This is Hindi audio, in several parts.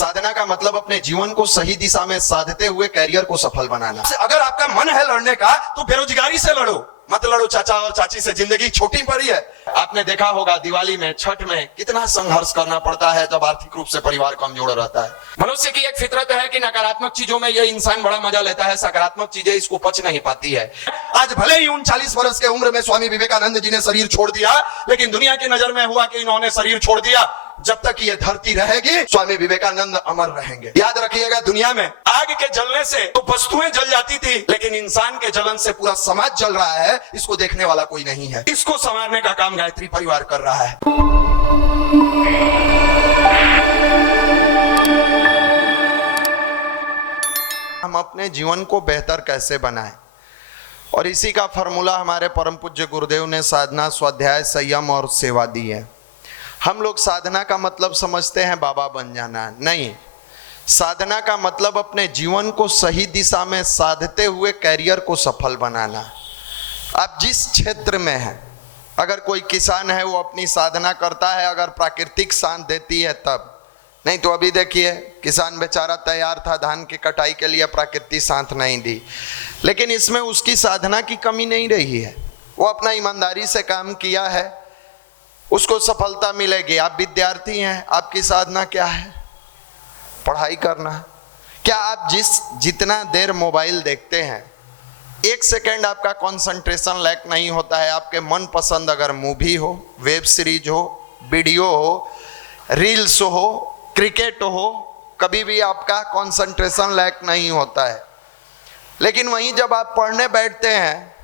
साधना का मतलब अपने जीवन को सही दिशा में साधते हुए कैरियर को सफल बनाना। अगर आपका मन है लड़ने का तो बेरोजगारी से लड़ो, मत लड़ो चाचा और चाची से, जिंदगी छोटी पड़ी है। आपने देखा होगा दिवाली में, छठ में कितना संघर्ष करना पड़ता है जब आर्थिक रूप से परिवार कमजोर रहता है। मनुष्य की एक फितरत है कि नकारात्मक चीजों में यह इंसान बड़ा मजा लेता है, सकारात्मक चीजें इसको पच नहीं पाती है। आज भले ही 39 वर्ष के उम्र में स्वामी विवेकानंद जी ने शरीर छोड़ दिया, लेकिन दुनिया की नजर में हुआ कि इन्होंने शरीर छोड़ दिया। जब तक ये धरती रहेगी स्वामी विवेकानंद अमर रहेंगे। याद रखिएगा, दुनिया में आग के जलने से तो वस्तुएं जल जाती थी, लेकिन इंसान के जलन से पूरा समाज जल रहा है, इसको देखने वाला कोई नहीं है। इसको संवारने का काम गायत्री परिवार कर रहा है। हम अपने जीवन को बेहतर कैसे बनाएं, और इसी का फॉर्मूला हमारे परम पूज्य गुरुदेव ने साधना, स्वाध्याय, संयम और सेवा दी है। हम लोग साधना का मतलब समझते हैं बाबा बन जाना, नहीं। साधना का मतलब अपने जीवन को सही दिशा में साधते हुए कैरियर को सफल बनाना। आप जिस क्षेत्र में हैं, अगर कोई किसान है वो अपनी साधना करता है अगर प्राकृतिक साथ देती है तब, नहीं तो अभी देखिए किसान बेचारा तैयार था धान की कटाई के लिए, प्राकृतिक साथ नहीं दी, लेकिन इसमें उसकी साधना की कमी नहीं रही है। वो अपना ईमानदारी से काम किया है, उसको सफलता मिलेगी। आप विद्यार्थी हैं, आपकी साधना क्या है? पढ़ाई करना। क्या आप जितना देर मोबाइल देखते हैं, एक सेकेंड आपका कंसंट्रेशन लैक नहीं होता है? आपके मन पसंद अगर मूवी हो, वेब सीरीज हो, वीडियो हो, रील्स हो, क्रिकेट हो, कभी भी आपका कंसंट्रेशन लैक नहीं होता है। लेकिन वहीं जब आप पढ़ने बैठते हैं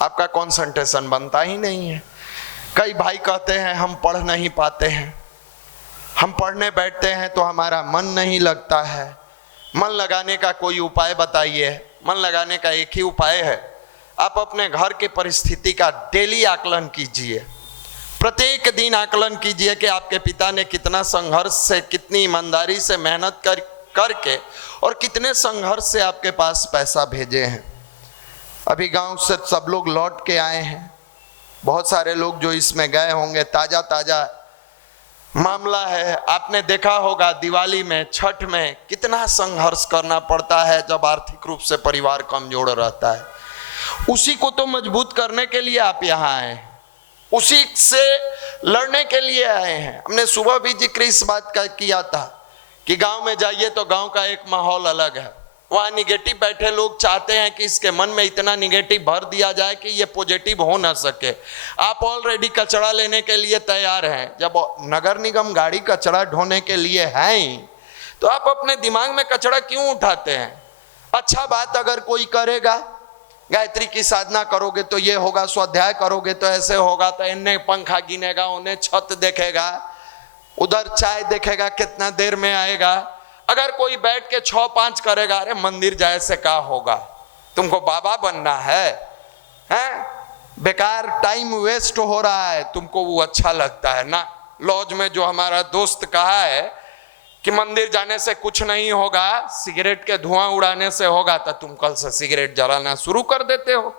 आपका कंसंट्रेशन बनता ही नहीं है। कई भाई कहते हैं हम पढ़ नहीं पाते हैं, हम पढ़ने बैठते हैं तो हमारा मन नहीं लगता है। मन लगाने का कोई उपाय बताइए। मन लगाने का एक ही उपाय है, आप अपने घर की परिस्थिति का डेली आकलन कीजिए। प्रत्येक दिन आकलन कीजिए कि आपके पिता ने कितना संघर्ष से, कितनी ईमानदारी से मेहनत करके और कितने संघर्ष से आपके पास पैसा भेजे हैं। अभी गांव से सब लोग लौट के आए हैं, बहुत सारे लोग जो इसमें गए होंगे, ताजा ताजा मामला है। आपने देखा होगा दिवाली में, छठ में कितना संघर्ष करना पड़ता है जब आर्थिक रूप से परिवार कमजोर रहता है। उसी को तो मजबूत करने के लिए आप यहाँ आए हैं, उसी से लड़ने के लिए आए हैं। हमने सुबह भी जिक्र इस बात का किया था कि गांव में जाइए तो गांव का एक माहौल अलग है। वहाँ निगेटिव बैठे लोग चाहते हैं कि इसके मन में इतना निगेटिव भर दिया जाए कि ये पॉजिटिव हो ना सके। आप ऑलरेडी कचरा लेने के लिए तैयार हैं, जब नगर निगम गाड़ी कचरा ढोने के लिए है ही, तो आप अपने दिमाग में कचरा क्यों उठाते हैं? अच्छा बात अगर कोई करेगा, गायत्री की साधना करोगे तो ये होगा, स्वाध्याय करोगे तो ऐसे होगा, तो इन्हें पंखा गिनेगा, उन्हें छत देखेगा, उधर चाय देखेगा कितना देर में आएगा। अगर कोई बैठ के 6-5 करेगा, अरे मंदिर जाए से क्या होगा, तुमको बाबा बनना है, हैं? बेकार टाइम वेस्ट हो रहा है, तुमको वो अच्छा लगता है ना। लॉज में जो हमारा दोस्त कहा है कि मंदिर जाने से कुछ नहीं होगा, सिगरेट के धुआं उड़ाने से होगा, तो तुम कल से सिगरेट जलाना शुरू कर देते हो।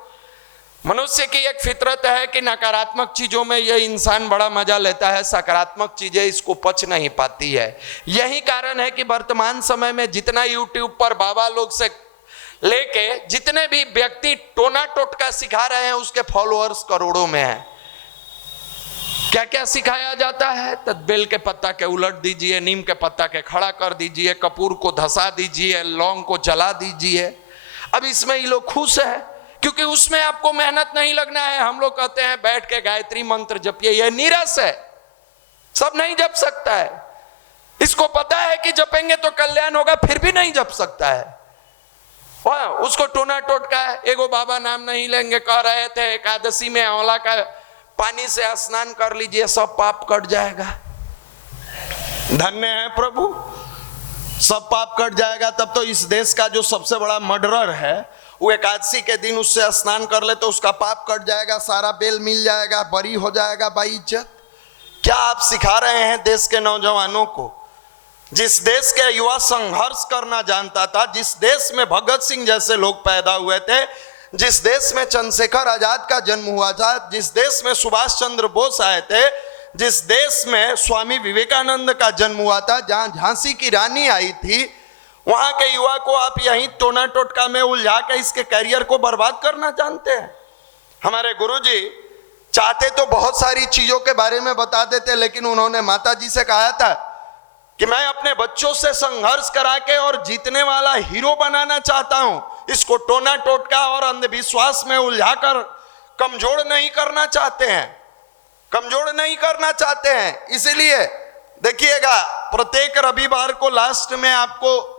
मनुष्य की एक फितरत है कि नकारात्मक चीजों में यह इंसान बड़ा मजा लेता है, सकारात्मक चीजें इसको पच नहीं पाती है। यही कारण है कि वर्तमान समय में जितना यूट्यूब पर बाबा लोग से लेके जितने भी व्यक्ति टोना टोटका सिखा रहे हैं, उसके फॉलोअर्स करोड़ों में हैं। क्या क्या सिखाया जाता है? तो बेल के पत्ता के उलट दीजिए, नीम के पत्ता के खड़ा कर दीजिए, कपूर को धसा दीजिए, लौंग को जला दीजिए। अब इसमें ये लोग खुश है क्योंकि उसमें आपको मेहनत नहीं लगना है। हम लोग कहते हैं बैठ के गायत्री मंत्र जपिए, यह नीरस है, सब नहीं जप सकता है। इसको पता है कि जपेंगे तो कल्याण होगा, फिर भी नहीं जप सकता है। उसको टोना टोटका है। एगो बाबा नाम नहीं लेंगे, कह रहे थे एकादशी में आंवला का पानी से स्नान कर लीजिए, सब पाप कट जाएगा। धन्य है प्रभु, सब पाप कट जाएगा। तब तो इस देश का जो सबसे बड़ा मर्डरर है वो एकादशी के दिन उससे स्नान कर ले तो उसका पाप कट जाएगा, सारा बेल मिल जाएगा, बरी हो जाएगा बाइज्जत। क्या आप सिखा रहे हैं देश के नौजवानों को? जिस देश के युवा संघर्ष करना जानता था, जिस देश में भगत सिंह जैसे लोग पैदा हुए थे, जिस देश में चंद्रशेखर आजाद का जन्म हुआ था, जिस देश में सुभाष चंद्र बोस आए थे, जिस देश में स्वामी विवेकानंद का जन्म हुआ था, जहां झांसी की रानी आई थी, वहां के युवा को आप यहीं टोना टोटका में उलझा के इसके करियर को बर्बाद करना जानते हैं। हमारे गुरुजी चाहते तो बहुत सारी चीजों के बारे में बता देते, लेकिन उन्होंने माता जी से कहा था कि मैं अपने बच्चों से संघर्ष करा के और जीतने वाला हीरो बनाना चाहता हूं। इसको टोना टोटका और अंधविश्वास में उलझाकर कमजोर नहीं करना चाहते हैं, कमजोर नहीं करना चाहते हैं। इसीलिए देखिएगा, प्रत्येक रविवार को लास्ट में आपको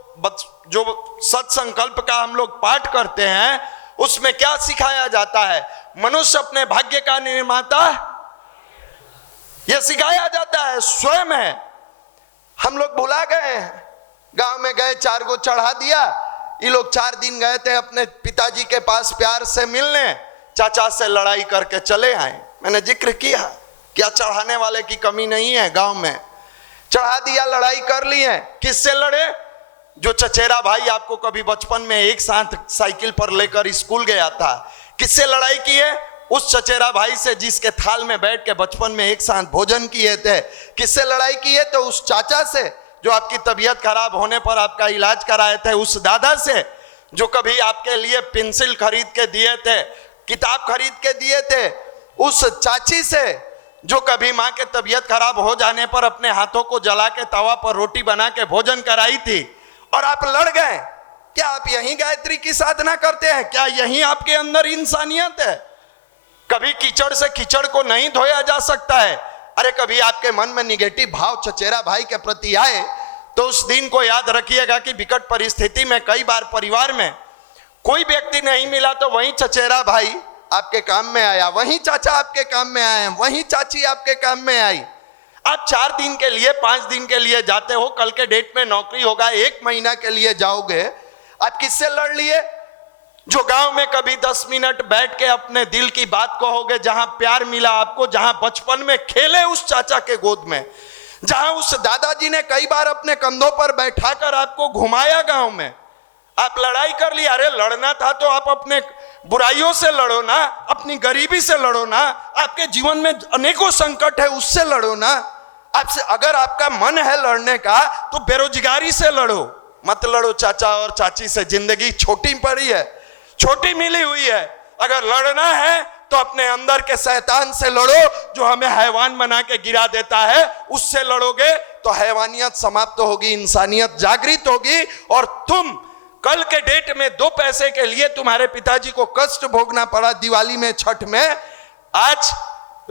जो सत संकल्प का हम लोग पाठ करते हैं, उसमें क्या सिखाया जाता है? मनुष्य अपने भाग्य का निर्माता, यह सिखाया जाता है, स्वयं है। हम लोग भुला गए हैं। गांव में गए, 4 गो चढ़ा दिया। ये लोग 4 दिन गए थे अपने पिताजी के पास प्यार से मिलने, चाचा से लड़ाई करके चले आए। मैंने जिक्र किया, क्या चढ़ाने वाले की कमी नहीं है गांव में? चढ़ा दिया, लड़ाई कर ली है। किससे लड़े? जो चचेरा भाई आपको कभी बचपन में एक साथ साइकिल पर लेकर स्कूल गया था, किससे लड़ाई की है? उस चचेरा भाई से जिसके थाल में बैठ के बचपन में एक साथ भोजन किए थे। किससे लड़ाई की है? तो उस चाचा से जो आपकी तबीयत खराब होने पर आपका इलाज कराए थे। उस दादा से जो कभी आपके लिए पेंसिल खरीद के दिए थे, किताब खरीद के दिए थे। उस चाची से जो कभी माँ के तबीयत खराब हो जाने पर अपने हाथों को जला के तवा पर रोटी बना के भोजन कराई थी, और आप लड़ गए। क्या आप यही गायत्री की साधना करते हैं? क्या यही आपके अंदर इंसानियत है? कभी कीचड़ से कीचड़ को नहीं धोया जा सकता है? अरे कभी आपके मन में निगेटिव भाव चचेरा भाई के प्रति आए तो उस दिन को याद रखिएगा कि विकट परिस्थिति में कई बार परिवार में कोई व्यक्ति नहीं मिला तो वही चचेरा भाई आपके काम में आया, वही चाचा आपके काम में आए, वही चाची आपके काम में आई। आप 4 दिन के लिए, 5 दिन के लिए जाते हो, कल के डेट में नौकरी होगा, 1 महीना के लिए जाओगे। आप किससे लड़ लिए? जो गांव में कभी 10 मिनट बैठ के अपने दिल की बात कहोगे, जहां प्यार मिला आपको, जहां बचपन में खेले उस चाचा के गोद में, जहां उस दादाजी ने कई बार अपने कंधों पर बैठाकर आपको घुमाया गांव में, आप लड़ाई कर लिया। अरे लड़ना था तो आप अपने बुराइयों से लड़ो ना, अपनी गरीबी से लड़ो ना, आपके जीवन में अनेकों संकट है उससे लड़ो ना। आपसे अगर आपका मन है लड़ने का तो बेरोजगारी से लड़ो, मत लड़ो चाचा और चाची से। जिंदगी छोटी पड़ी है, छोटी मिली हुई है। अगर लड़ना है तो अपने अंदर के शैतान से लड़ो जो हमें हैवान बना के गिरा देता है, उससे लड़ोगे तो हैवानियत समाप्त होगी, इंसानियत जागृत होगी। और तुम कल के डेट में 2 पैसे के लिए तुम्हारे पिताजी को कष्ट भोगना पड़ा दिवाली में, छठ में, आज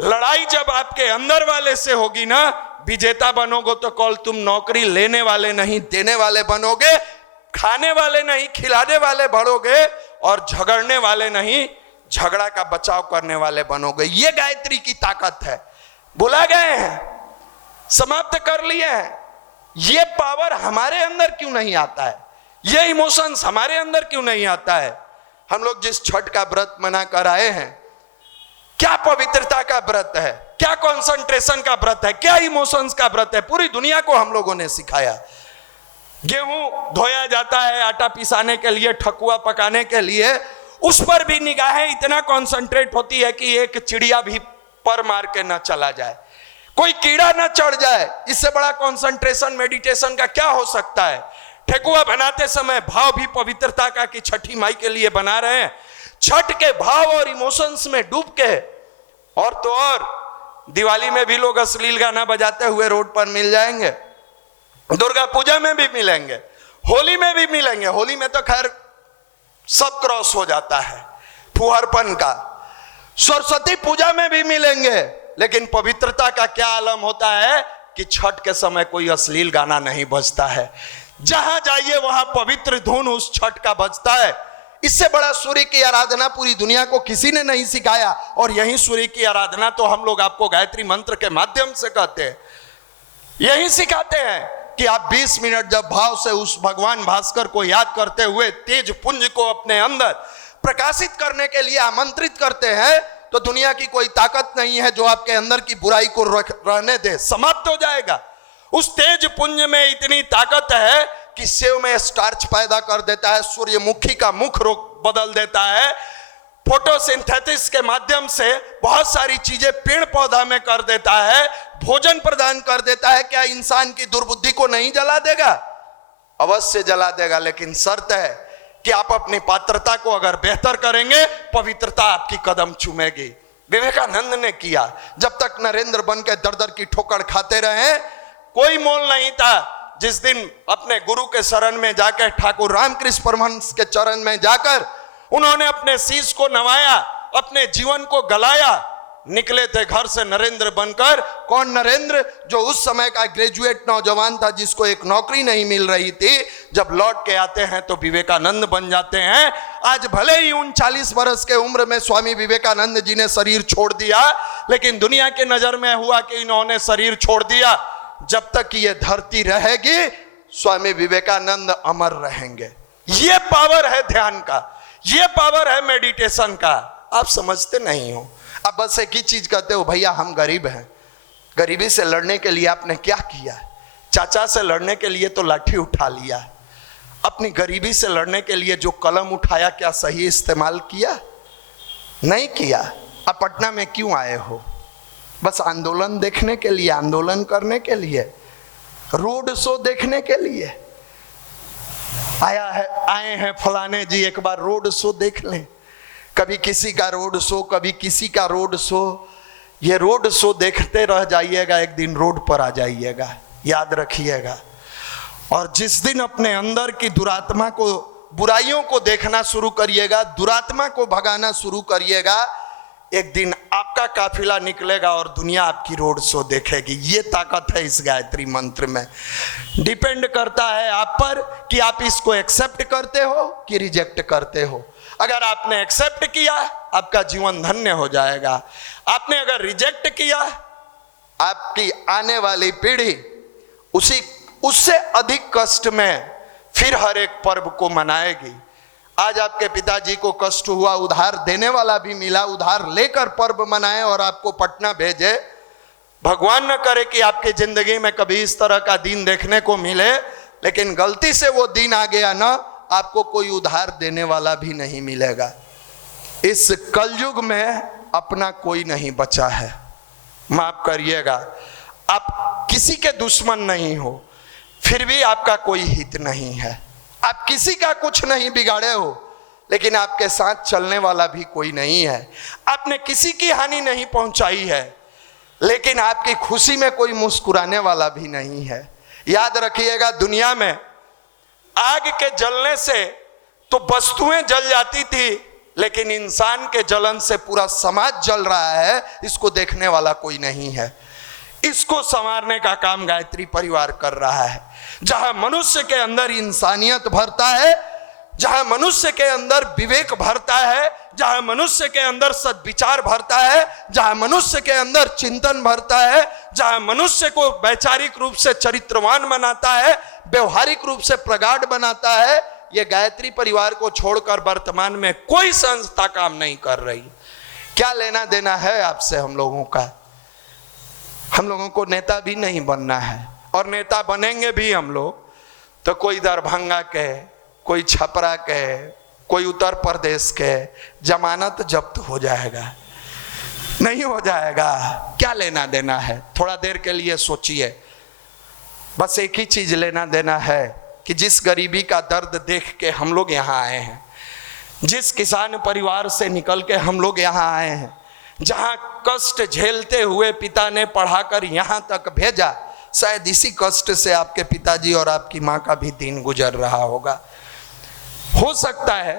लड़ाई जब आपके अंदर वाले से होगी ना, विजेता बनोगे तो कल तुम नौकरी लेने वाले नहीं देने वाले बनोगे, खाने वाले नहीं खिलाने वाले बढ़ोगे, और झगड़ने वाले नहीं झगड़ा का बचाव करने वाले बनोगे। ये गायत्री की ताकत है। भुला गए हैं, समाप्त कर लिए हैं। ये पावर हमारे अंदर क्यों नहीं आता है? ये इमोशंस हमारे अंदर क्यों नहीं आता है? हम लोग जिस छठ का व्रत मना कर आए हैं, क्या पवित्रता का व्रत है, क्या कंसंट्रेशन का व्रत है, क्या इमोशंस का व्रत है, पूरी दुनिया को हम लोगों ने सिखाया। गेहूं धोया जाता है आटा पिसाने के लिए, ठकुआ पकाने के लिए, उस पर भी निगाहें इतना कंसंट्रेट होती है कि एक चिड़िया भी पर मार के ना चला जाए, कोई कीड़ा ना चढ़ जाए। इससे बड़ा कंसंट्रेशन मेडिटेशन का क्या हो सकता है? ठेकुआ बनाते समय भाव भी पवित्रता का कि छठी माई के लिए बना रहे हैं, छठ के भाव और इमोशंस में डूब के। और तो और दिवाली में भी लोग अश्लील गाना बजाते हुए रोड पर मिल जाएंगे, दुर्गा पूजा में भी मिलेंगे, होली में भी मिलेंगे। होली में तो खैर सब क्रॉस हो जाता है फुहरपन का, सरस्वती पूजा में भी मिलेंगे, लेकिन पवित्रता का क्या आलम होता है कि छठ के समय कोई अश्लील गाना नहीं बजता है। जहां जाइए वहां पवित्र धुन उस छठ का बजता है। इससे बड़ा सूर्य की आराधना पूरी दुनिया को किसी ने नहीं सिखाया, और यही सूर्य की आराधना तो हम लोग आपको गायत्री मंत्र के माध्यम से कहते हैं, यही सिखाते हैं कि आप 20 मिनट जब भाव से उस भगवान भास्कर को याद करते हुए तेज पुंज को अपने अंदर प्रकाशित करने के लिए आमंत्रित करते हैं, तो दुनिया की कोई ताकत नहीं है जो आपके अंदर की बुराई को रहने दे, समाप्त हो जाएगा। उस तेज पुंज में इतनी ताकत है कि सेव में स्टार्च पैदा कर देता है, सूर्यमुखी का मुख रोग बदल देता है, फोटोसिंथेसिस के माध्यम से बहुत सारी चीजें पेड़ पौधा में कर देता है, भोजन प्रदान कर देता है, क्या इंसान की दुर्बुद्धि को नहीं जला देगा? अवश्य जला देगा, लेकिन शर्त है कि आप अपनी पात्रता को अगर बेहतर करेंगे, पवित्रता आपकी कदम चूमेगी। विवेकानंद ने किया। जब तक नरेंद्र बन के दर दर की ठोकर खाते रहे, कोई मोल नहीं था। जिस दिन अपने गुरु के शरण में जाकर, ठाकुर रामकृष्ण परमहंस के चरण में जाकर उन्होंने अपने शीश को नवाया, अपने जीवन को गलाया, निकले थे घर से नरेंद्र बनकर। कौन नरेंद्र? जो उस समय का ग्रेजुएट नौजवान था, जिसको एक नौकरी नहीं मिल रही थी। जब लौट के आते हैं तो विवेकानंद बन जाते हैं। आज भले ही 39 वर्ष के उम्र में स्वामी विवेकानंद जी ने शरीर छोड़ दिया, लेकिन दुनिया के नजर में हुआ कि इन्होंने शरीर छोड़ दिया। जब तक ये धरती रहेगी, स्वामी विवेकानंद अमर रहेंगे। ये पावर है ध्यान का, ये पावर है मेडिटेशन का। आप समझते नहीं हो। आप बस एक ही चीज कहते हो, भैया हम गरीब हैं। गरीबी से लड़ने के लिए आपने क्या किया? चाचा से लड़ने के लिए तो लाठी उठा लिया। अपनी गरीबी से लड़ने के लिए जो कलम उठाया, क्या सही इस्तेमाल किया? नहीं किया। आप पटना में क्यों आए हो? बस आंदोलन देखने के लिए, आंदोलन करने के लिए, रोड शो देखने के लिए आए हैं फलाने जी, एक बार रोड शो देख लें। कभी किसी का रोड शो, कभी किसी का रोड शो। ये रोड शो देखते रह जाइएगा, एक दिन रोड पर आ जाइएगा, याद रखिएगा। और जिस दिन अपने अंदर की दुरात्मा को, बुराइयों को देखना शुरू करिएगा, दुरात्मा को भगाना शुरू करिएगा, एक दिन आपका काफिला निकलेगा और दुनिया आपकी रोड शो देखेगी। ये ताकत है इस गायत्री मंत्र में। डिपेंड करता है आप पर कि आप इसको एक्सेप्ट करते हो कि रिजेक्ट करते हो। अगर आपने एक्सेप्ट किया, आपका जीवन धन्य हो जाएगा। आपने अगर रिजेक्ट किया, आपकी आने वाली पीढ़ी उससे अधिक कष्ट में फिर हर एक पर्व को मनाएगी। आज आपके पिताजी को कष्ट हुआ, उधार देने वाला भी मिला, उधार लेकर पर्व मनाए और आपको पटना भेजे। भगवान न करे कि आपकी जिंदगी में कभी इस तरह का दिन देखने को मिले, लेकिन गलती से वो दिन आ गया ना, आपको कोई उधार देने वाला भी नहीं मिलेगा। इस कलयुग में अपना कोई नहीं बचा है। माफ करिएगा, आप किसी के दुश्मन नहीं हो, फिर भी आपका कोई हित नहीं है। आप किसी का कुछ नहीं बिगाड़े हो, लेकिन आपके साथ चलने वाला भी कोई नहीं है। आपने किसी की हानि नहीं पहुंचाई है, लेकिन आपकी खुशी में कोई मुस्कुराने वाला भी नहीं है। याद रखिएगा, दुनिया में आग के जलने से तो वस्तुएं जल जाती थी, लेकिन इंसान के जलन से पूरा समाज जल रहा है, इसको देखने वाला कोई नहीं है। इसको संवारने का काम गायत्री परिवार कर रहा है। जहां मनुष्य के अंदर इंसानियत भरता है, जहां मनुष्य के अंदर विवेक भरता है, जहां मनुष्य के अंदर सद्विचार भरता है, जहां मनुष्य के अंदर चिंतन भरता है, जहां मनुष्य को वैचारिक रूप से चरित्रवान बनाता है, व्यवहारिक रूप से प्रगाढ़ बनाता है, यह गायत्री परिवार को छोड़कर वर्तमान में कोई संस्था काम नहीं कर रही। क्या लेना देना है आपसे हम लोगों का? हम लोगों को नेता भी नहीं बनना है, और नेता बनेंगे भी हम लोग तो कोई दरभंगा के, कोई छपरा के, कोई उत्तर प्रदेश के, जमानत जब्त हो जाएगा, नहीं हो जाएगा। क्या लेना देना है? थोड़ा देर के लिए सोचिए। बस एक ही चीज लेना देना है कि जिस गरीबी का दर्द देख के हम लोग यहाँ आए हैं, जिस किसान परिवार से निकल के हम लोग यहाँ आए हैं, जहां कष्ट झेलते हुए पिता ने पढ़ाकर यहां तक भेजा, शायद इसी कष्ट से आपके पिताजी और आपकी मां का भी दिन गुजर रहा होगा। हो सकता है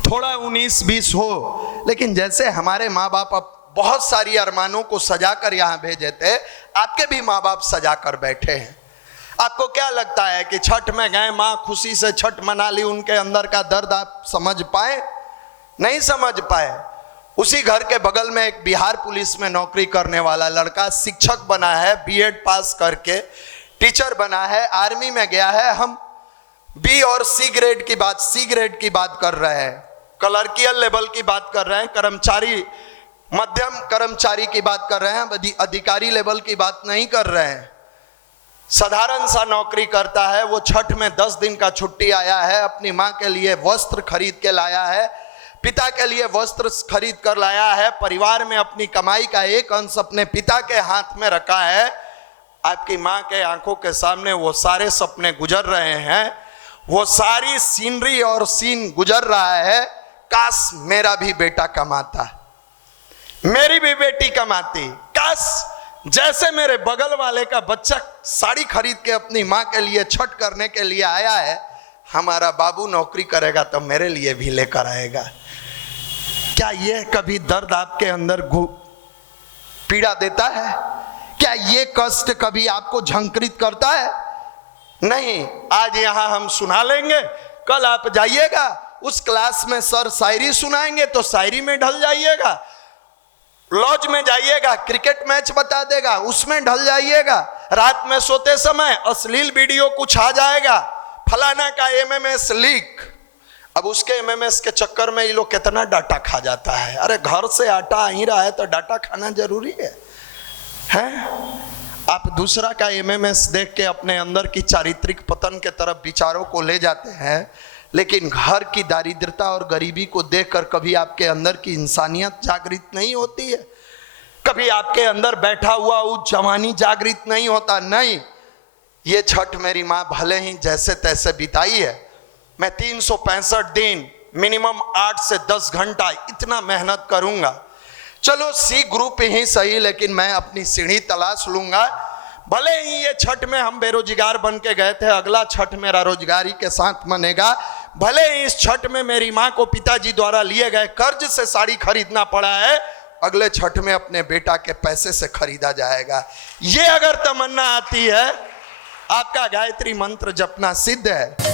थोड़ा 19-20 हो, लेकिन जैसे हमारे माँ बाप अब बहुत सारी अरमानों को सजा कर यहाँ भेजे थे, आपके भी माँ बाप सजा कर बैठे हैं। आपको क्या लगता है कि छठ में गए, माँ खुशी से छठ मना ली, उनके अंदर का दर्द आप समझ पाए? नहीं समझ पाए। उसी घर के बगल में एक बिहार पुलिस में नौकरी करने वाला लड़का शिक्षक बना है, बीएड पास करके टीचर बना है, आर्मी में गया है। हम बी और सी ग्रेड की बात कर रहे हैं, क्लर्कियल लेवल की बात कर रहे हैं, कर्मचारी, मध्यम कर्मचारी की बात कर रहे हैं, अधिकारी लेवल की बात नहीं कर रहे हैं। साधारण सा नौकरी करता है। वो छठ में 10 दिन का छुट्टी आया है, अपनी माँ के लिए वस्त्र खरीद के लाया है, पिता के लिए वस्त्र खरीद कर लाया है, परिवार में अपनी कमाई का एक अंश अपने पिता के हाथ में रखा है। आपकी माँ के आंखों के सामने वो सारे सपने गुजर रहे हैं, वो सारी सीनरी और सीन गुजर रहा है। काश मेरा भी बेटा कमाता, मेरी भी बेटी कमाती। काश जैसे मेरे बगल वाले का बच्चा साड़ी खरीद के अपनी माँ के लिए छठ करने के लिए आया है, हमारा बाबू नौकरी करेगा तो मेरे लिए भी लेकर आएगा। क्या ये कभी दर्द आपके अंदर पीड़ा देता है? क्या ये कष्ट कभी आपको झंकृत करता है? नहीं। आज यहां हम सुना लेंगे, कल आप जाइएगा उस क्लास में सर शायरी सुनाएंगे तो शायरी में ढल जाइएगा, लॉज में जाइएगा क्रिकेट मैच बता देगा उसमें ढल जाइएगा, रात में सोते समय अश्लील वीडियो कुछ आ जाएगा, फलाना का एमएमएस लीक। अब उसके एमएमएस के चक्कर में ये लोग कितना डाटा खा जाता है। अरे घर से आटा आ ही रहा है तो डाटा खाना जरूरी है? आप दूसरा का एमएमएस देख के अपने अंदर की चारित्रिक पतन के तरफ विचारों को ले जाते हैं, लेकिन घर की दारिद्रता और गरीबी को देखकर कभी आपके अंदर की इंसानियत जागृत नहीं होती है? कभी आपके अंदर बैठा हुआ वो जवानी जागृत नहीं होता? नहीं। ये छठ मेरी माँ भले ही जैसे तैसे बिताई है, मैं 365 दिन मिनिमम 8 से 10 घंटा इतना मेहनत करूंगा। चलो सी ग्रुप ही सही, लेकिन मैं अपनी सीढ़ी तलाश लूंगा। भले ही ये छठ में हम बेरोजगार बन के गए थे, अगला छठ मेरा रोजगारी के साथ मनेगा। भले ही इस छठ में मेरी माँ को पिताजी द्वारा लिए गए कर्ज से साड़ी खरीदना पड़ा है, अगले छठ में अपने बेटा के पैसे से खरीदा जाएगा। ये अगर तमन्ना आती है, आपका गायत्री मंत्र जपना सिद्ध है।